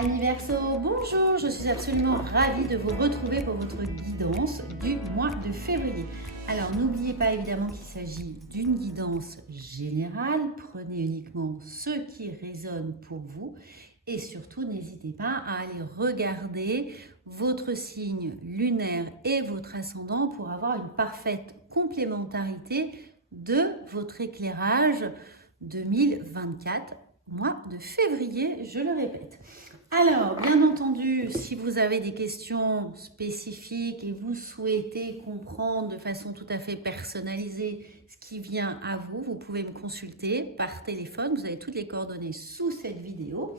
Amis Verseau, bonjour, je suis absolument ravie de vous retrouver pour votre guidance du mois de février. Alors n'oubliez pas évidemment qu'il s'agit d'une guidance générale, prenez uniquement ce qui résonne pour vous et surtout n'hésitez pas à aller regarder votre signe lunaire et votre ascendant pour avoir une parfaite complémentarité de votre éclairage 2024, mois de février, je le répète. Alors, bien entendu, si vous avez des questions spécifiques et vous souhaitez comprendre de façon tout à fait personnalisée ce qui vient à vous, vous pouvez me consulter par téléphone. Vous avez toutes les coordonnées sous cette vidéo.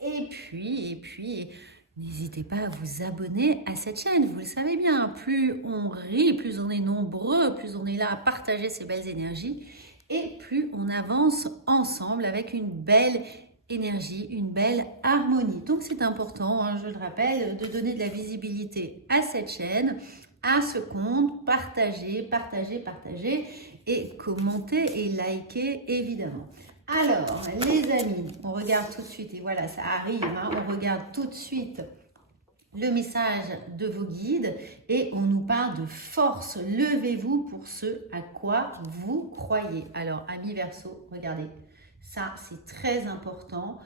Et puis, n'hésitez pas à vous abonner à cette chaîne. Vous le savez bien, plus on rit, plus on est nombreux, plus on est là à partager ces belles énergies et plus on avance ensemble avec une belle énergie, une belle harmonie. Donc c'est important, je le rappelle, de donner de la visibilité à cette chaîne, à ce compte, partager et commenter et liker évidemment. Alors les amis, on regarde tout de suite et voilà ça arrive, on regarde tout de suite le message de vos guides et on nous parle de force. Levez-vous pour ce à quoi vous croyez. Alors amis Verseau, regardez. Ça, c'est très important.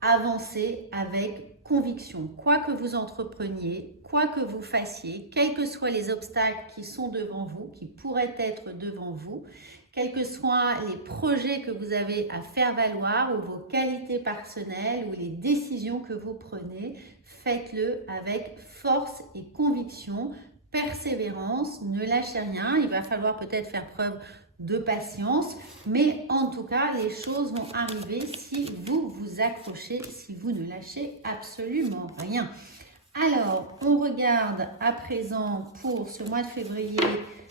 Avancez avec conviction. Quoi que vous entrepreniez, quoi que vous fassiez, quels que soient les obstacles qui sont devant vous, qui pourraient être devant vous, quels que soient les projets que vous avez à faire valoir ou vos qualités personnelles ou les décisions que vous prenez, faites-le avec force et conviction, persévérance, ne lâchez rien. Il va falloir peut-être faire preuve de patience, mais en tout cas, les choses vont arriver si vous vous accrochez, si vous ne lâchez absolument rien. Alors, on regarde à présent pour ce mois de février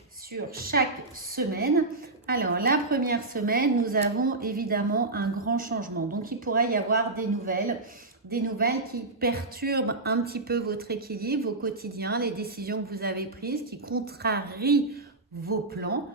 sur chaque semaine. Alors, la première semaine, nous avons évidemment un grand changement. Donc, il pourrait y avoir des nouvelles qui perturbent un petit peu votre équilibre au quotidien, les décisions que vous avez prises, qui contrarient vos plans.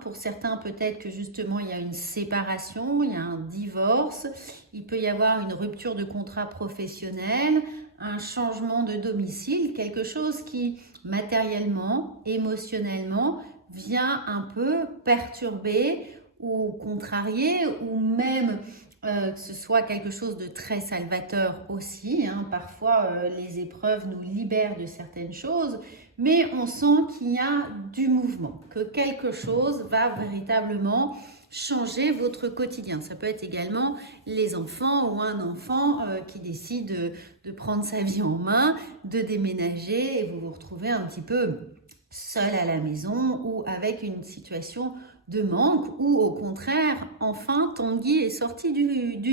Pour certains, peut-être que justement, il y a une séparation, il y a un divorce, il peut y avoir une rupture de contrat professionnel, un changement de domicile, quelque chose qui matériellement, émotionnellement, vient un peu perturber ou contrarier ou même que ce soit quelque chose de très salvateur aussi. Parfois, les épreuves nous libèrent de certaines choses, mais on sent qu'il y a du mouvement, que quelque chose va véritablement changer votre quotidien. Ça peut être également les enfants ou un enfant qui décide de prendre sa vie en main, de déménager et vous vous retrouvez un petit peu seul à la maison ou avec une situation de manque ou au contraire, enfin, Tanguy est sorti du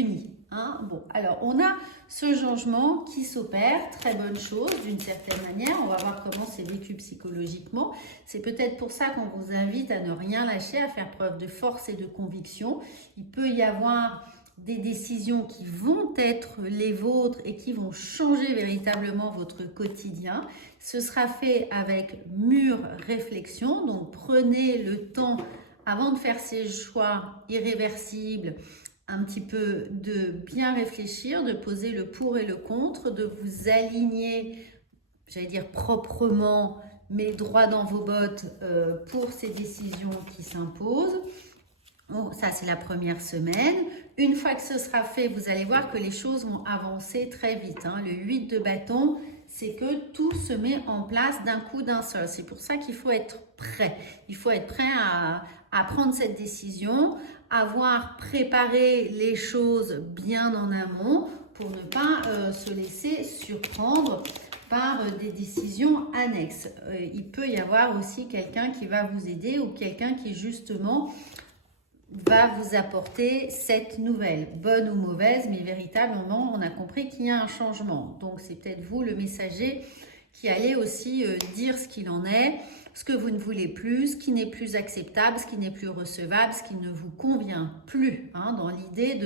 nid. Bon, alors on a ce changement qui s'opère, très bonne chose d'une certaine manière. On va voir comment c'est vécu psychologiquement. C'est peut-être pour ça qu'on vous invite à ne rien lâcher, à faire preuve de force et de conviction. Il peut y avoir des décisions qui vont être les vôtres et qui vont changer véritablement votre quotidien. Ce sera fait avec mûre réflexion, donc prenez le temps avant de faire ces choix irréversibles, un petit peu de bien réfléchir, de poser le pour et le contre, de vous aligner, j'allais dire proprement, mais droit dans vos bottes pour ces décisions qui s'imposent. Bon, ça, c'est la première semaine. Une fois que ce sera fait, vous allez voir que les choses vont avancer très vite. Le 8 de bâton, c'est que tout se met en place d'un coup d'un seul. C'est pour ça qu'il faut être prêt. Il faut être prêt à prendre cette décision, avoir préparé les choses bien en amont pour ne pas se laisser surprendre par des décisions annexes. Il peut y avoir aussi quelqu'un qui va vous aider ou quelqu'un qui justement va vous apporter cette nouvelle, bonne ou mauvaise, mais véritablement, on a compris qu'il y a un changement. Donc, c'est peut-être vous, le messager, qui allez aussi dire ce qu'il en est, ce que vous ne voulez plus, ce qui n'est plus acceptable, ce qui n'est plus recevable, ce qui ne vous convient plus, dans l'idée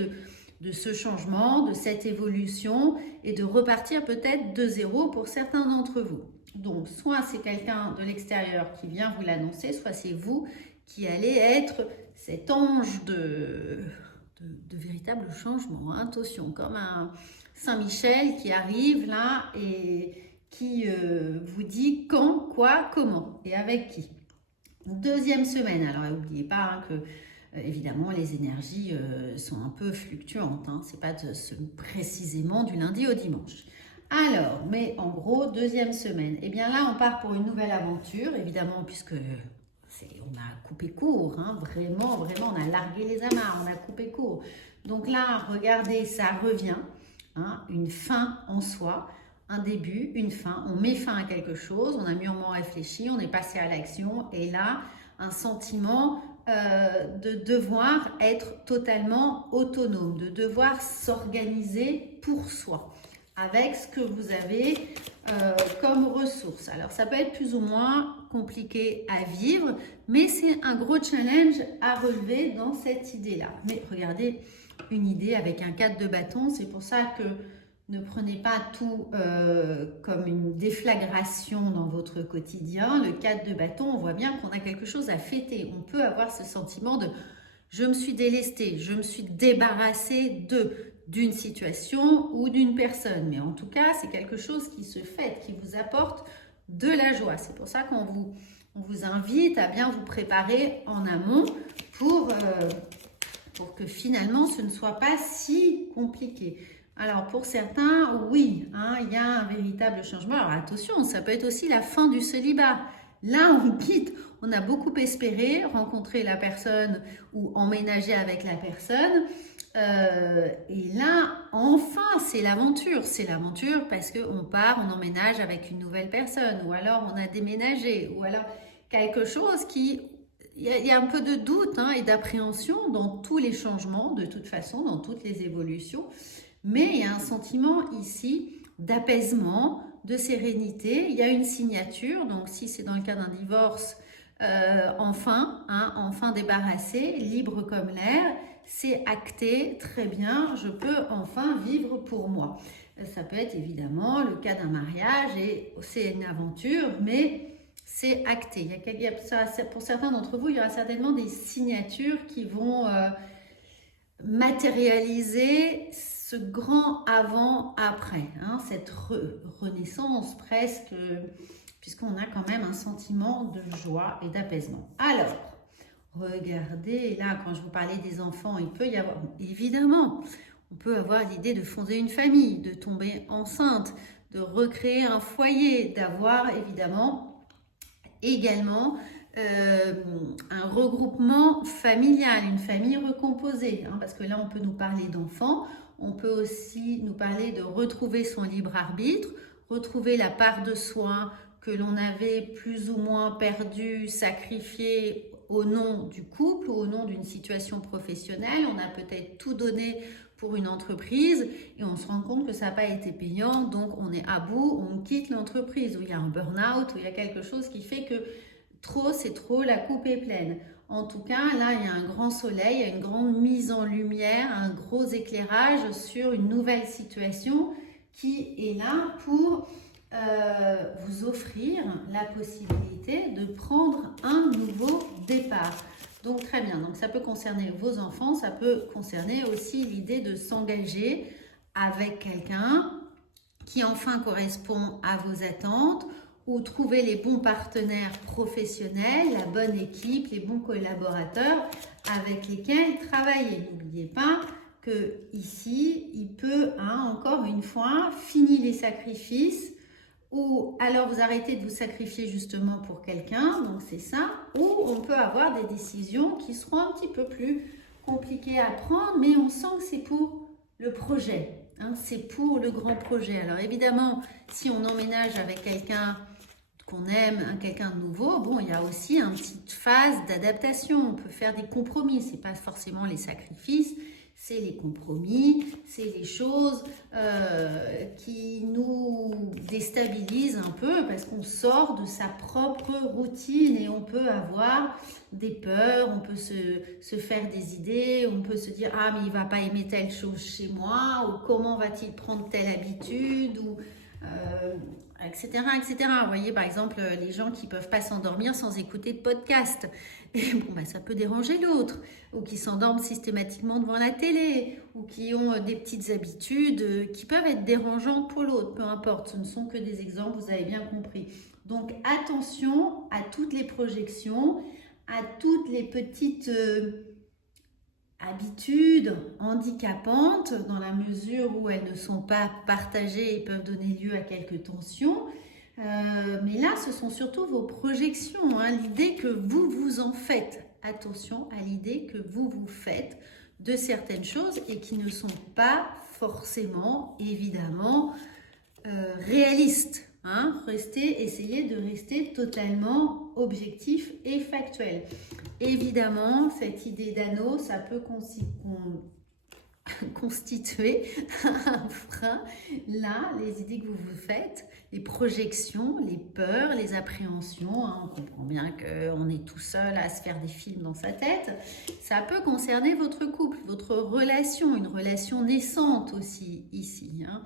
de ce changement, de cette évolution et de repartir peut-être de zéro pour certains d'entre vous. Donc, soit c'est quelqu'un de l'extérieur qui vient vous l'annoncer, soit c'est vous qui allez être cet ange de véritable changement. Attention, comme Saint-Michel qui arrive là et qui vous dit quand, quoi, comment et avec qui. Deuxième semaine, alors n'oubliez pas hein, que évidemment les énergies sont un peu fluctuantes, hein, c'est pas précisément du lundi au dimanche. Alors, mais en gros, deuxième semaine, et bien là on part pour une nouvelle aventure, évidemment puisque on a coupé court, hein, vraiment, vraiment, on a largué les amarres, on a coupé court. Donc là, regardez, ça revient, hein, une fin en soi, un début, une fin, on met fin à quelque chose, on a mûrement réfléchi, on est passé à l'action et là, un sentiment de devoir être totalement autonome, de devoir s'organiser pour soi avec ce que vous avez comme ressources. Alors ça peut être plus ou moins compliqué à vivre, mais c'est un gros challenge à relever dans cette idée-là. Mais regardez, une idée avec un 4 de bâton, c'est pour ça que ne prenez pas tout comme une déflagration dans votre quotidien. Le 4 de bâton, on voit bien qu'on a quelque chose à fêter. On peut avoir ce sentiment de « je me suis délestée, je me suis débarrassée d'une situation ou d'une personne ». Mais en tout cas, c'est quelque chose qui se fête, qui vous apporte de la joie. C'est pour ça qu'on vous invite à bien vous préparer en amont pour que finalement, ce ne soit pas si compliqué. Alors, pour certains, oui, hein, il y a un véritable changement. Alors, attention, ça peut être aussi la fin du célibat. Là, on quitte, on a beaucoup espéré rencontrer la personne ou emménager avec la personne. Et là, enfin, c'est l'aventure. C'est l'aventure parce qu'on part, on emménage avec une nouvelle personne. Ou alors, on a déménagé. Ou alors, quelque chose qui... Il y a un peu de doute hein, et d'appréhension dans tous les changements, de toute façon, dans toutes les évolutions. Mais il y a un sentiment ici d'apaisement, de sérénité. Il y a une signature, donc si c'est dans le cas d'un divorce, enfin, hein, enfin débarrassé, libre comme l'air, c'est acté, très bien, je peux enfin vivre pour moi. Ça peut être évidemment le cas d'un mariage et c'est une aventure, mais c'est acté. Pour certains d'entre vous, il y aura certainement des signatures qui vont matérialiser ce grand avant-après, hein, cette renaissance presque, puisqu'on a quand même un sentiment de joie et d'apaisement. Alors, regardez, là, quand je vous parlais des enfants, il peut y avoir, évidemment, on peut avoir l'idée de fonder une famille, de tomber enceinte, de recréer un foyer, d'avoir évidemment également un regroupement familial, une famille recomposée, hein, parce que là on peut nous parler d'enfants, on peut aussi nous parler de retrouver son libre arbitre, retrouver la part de soi que l'on avait plus ou moins perdue, sacrifiée au nom du couple ou au nom d'une situation professionnelle. On a peut-être tout donné pour une entreprise et on se rend compte que ça n'a pas été payant, donc on est à bout, on quitte l'entreprise, où il y a un burn-out, où il y a quelque chose qui fait que trop c'est trop, la coupe est pleine. En tout cas, là, il y a un grand soleil, il y a une grande mise en lumière, un gros éclairage sur une nouvelle situation qui est là pour vous offrir la possibilité de prendre un nouveau départ. Donc très bien, donc ça peut concerner vos enfants, ça peut concerner aussi l'idée de s'engager avec quelqu'un qui enfin correspond à vos attentes, ou trouver les bons partenaires professionnels, la bonne équipe, les bons collaborateurs avec lesquels travailler. N'oubliez pas que ici, il peut, hein, encore une fois, finir les sacrifices, ou alors vous arrêtez de vous sacrifier justement pour quelqu'un, donc c'est ça, ou on peut avoir des décisions qui seront un petit peu plus compliquées à prendre, mais on sent que c'est pour le projet, hein, c'est pour le grand projet. Alors évidemment, si on emménage avec quelqu'un qu'on aime, hein, quelqu'un de nouveau, bon, il y a aussi une petite phase d'adaptation, on peut faire des compromis, c'est pas forcément les sacrifices, c'est les compromis, c'est les choses qui nous déstabilisent un peu parce qu'on sort de sa propre routine et on peut avoir des peurs, on peut se faire des idées, on peut se dire « Ah, mais il va pas aimer telle chose chez moi » ou « Comment va-t-il prendre telle habitude » ou etc., etc. Vous voyez, par exemple, les gens qui ne peuvent pas s'endormir sans écouter de podcast. Et bon, bah, ça peut déranger l'autre. Ou qui s'endorment systématiquement devant la télé. Ou qui ont des petites habitudes qui peuvent être dérangeantes pour l'autre. Peu importe, ce ne sont que des exemples, vous avez bien compris. Donc, attention à toutes les projections, à toutes les petites habitudes handicapantes dans la mesure où elles ne sont pas partagées et peuvent donner lieu à quelques tensions. Mais là, ce sont surtout vos projections, hein, l'idée que vous vous en faites. Attention à l'idée que vous vous faites de certaines choses et qui ne sont pas forcément, évidemment, réalistes. Hein. Essayez de rester totalement objectif et factuel. Évidemment, cette idée d'anneau, ça peut constituer un frein. Là, les idées que vous vous faites, les projections, les peurs, les appréhensions, hein, on comprend bien qu'on est tout seul à se faire des films dans sa tête. Ça peut concerner votre couple, votre relation, une relation naissante aussi ici. Hein.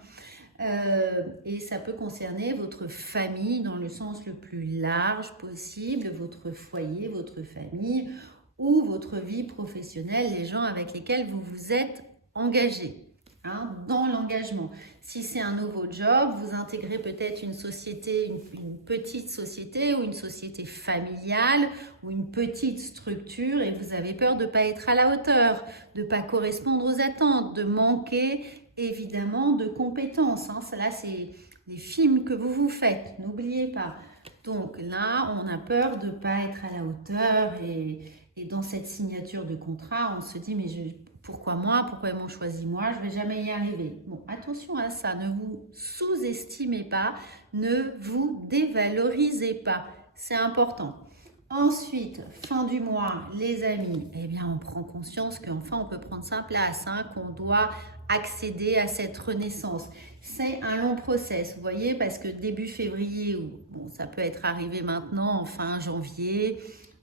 Et ça peut concerner votre famille dans le sens le plus large possible, votre foyer, votre famille ou votre vie professionnelle, les gens avec lesquels vous vous êtes engagé, hein, dans l'engagement. Si c'est un nouveau job, vous intégrez peut-être une société, une petite société ou une société familiale ou une petite structure et vous avez peur de ne pas être à la hauteur, de ne pas correspondre aux attentes, de manquer évidemment de compétences. Hein. Là, c'est les films que vous vous faites, n'oubliez pas. Donc là, on a peur de ne pas être à la hauteur et dans cette signature de contrat, on se dit mais pourquoi moi, pourquoi ils m'ont choisi moi, je ne vais jamais y arriver. Bon, attention à ça, ne vous sous-estimez pas, ne vous dévalorisez pas, c'est important. Ensuite, fin du mois, les amis, eh bien, on prend conscience qu'enfin, on peut prendre sa place, hein, qu'on doit accéder à cette renaissance. C'est un long process, vous voyez, parce que début février, bon, ça peut être arrivé maintenant, en fin janvier,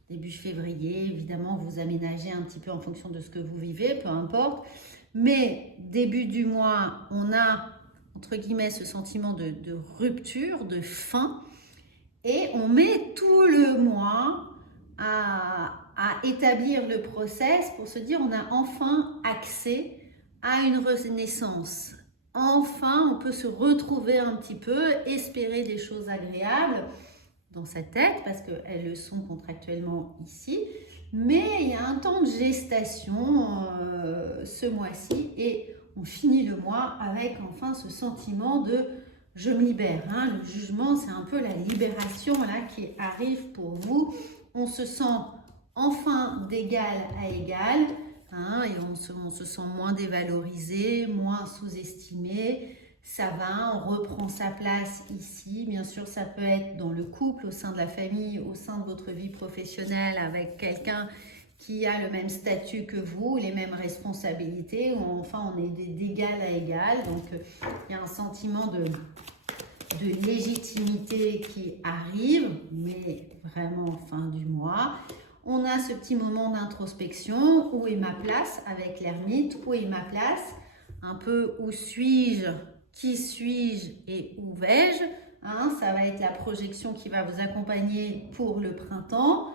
début février, évidemment, vous aménagez un petit peu en fonction de ce que vous vivez, peu importe. Mais début du mois, on a, entre guillemets, ce sentiment de rupture, de fin. Et on met tout le mois à établir le process pour se dire on a enfin accès à une renaissance. Enfin, on peut se retrouver un petit peu, espérer des choses agréables dans sa tête parce qu'elles le sont contractuellement ici. Mais il y a un temps de gestation ce mois-ci et on finit le mois avec enfin ce sentiment de je me libère. Hein. Le jugement, c'est un peu la libération là, qui arrive pour vous. On se sent enfin d'égal à égal hein, et on se sent moins dévalorisé, moins sous-estimé. Ça va, on reprend sa place ici. Bien sûr, ça peut être dans le couple, au sein de la famille, au sein de votre vie professionnelle avec quelqu'un qui a le même statut que vous, les mêmes responsabilités, ou enfin on est d'égal à égal. Donc il y a un sentiment de légitimité qui arrive, mais vraiment fin du mois. On a ce petit moment d'introspection, où est ma place avec l'ermite, où est ma place, un peu où suis-je, qui suis-je et où vais-je. Hein, ça va être la projection qui va vous accompagner pour le printemps.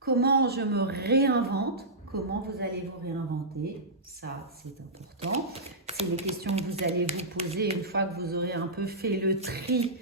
Comment je me réinvente, comment vous allez vous réinventer, ça c'est important. C'est les questions que vous allez vous poser une fois que vous aurez un peu fait le tri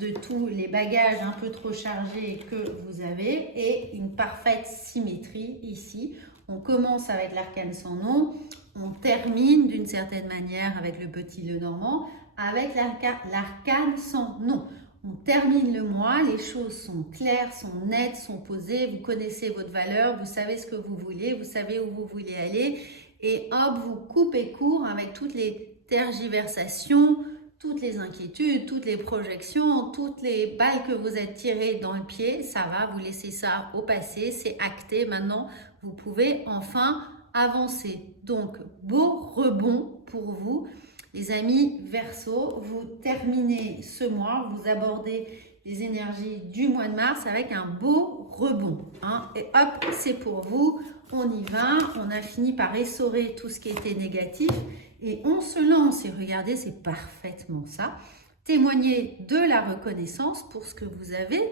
de tous les bagages un peu trop chargés que vous avez et une parfaite symétrie ici. On commence avec l'arcane sans nom, on termine d'une certaine manière avec le petit Lenormand, avec l'arcane sans nom. On termine le mois, les choses sont claires, sont nettes, sont posées, vous connaissez votre valeur, vous savez ce que vous voulez, vous savez où vous voulez aller et hop, vous coupez court avec toutes les tergiversations, toutes les inquiétudes, toutes les projections, toutes les balles que vous êtes tirées dans le pied, ça va, vous laissez ça au passé, c'est acté, maintenant vous pouvez enfin avancer. Donc, beau rebond pour vous. Les amis Verseau, vous terminez ce mois, vous abordez les énergies du mois de mars avec un beau rebond. Hein, et hop, c'est pour vous, on y va, on a fini par essorer tout ce qui était négatif et on se lance. Et regardez, c'est parfaitement ça. témoigner de la reconnaissance pour ce que vous avez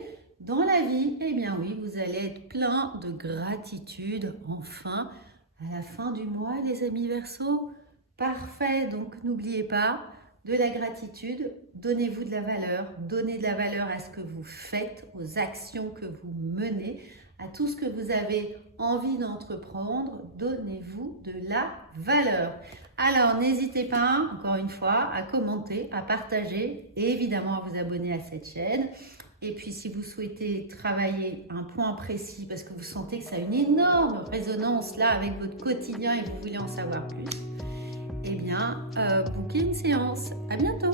dans la vie. Eh bien oui, vous allez être plein de gratitude enfin à la fin du mois, les amis Verseaux. Parfait, donc n'oubliez pas de la gratitude, donnez-vous de la valeur, donnez de la valeur à ce que vous faites, aux actions que vous menez, à tout ce que vous avez envie d'entreprendre, donnez-vous de la valeur. Alors, n'hésitez pas, encore une fois, à commenter, à partager et évidemment à vous abonner à cette chaîne. Et puis, si vous souhaitez travailler un point précis parce que vous sentez que ça a une énorme résonance là avec votre quotidien et vous voulez en savoir plus, eh bien, booker une séance. À bientôt!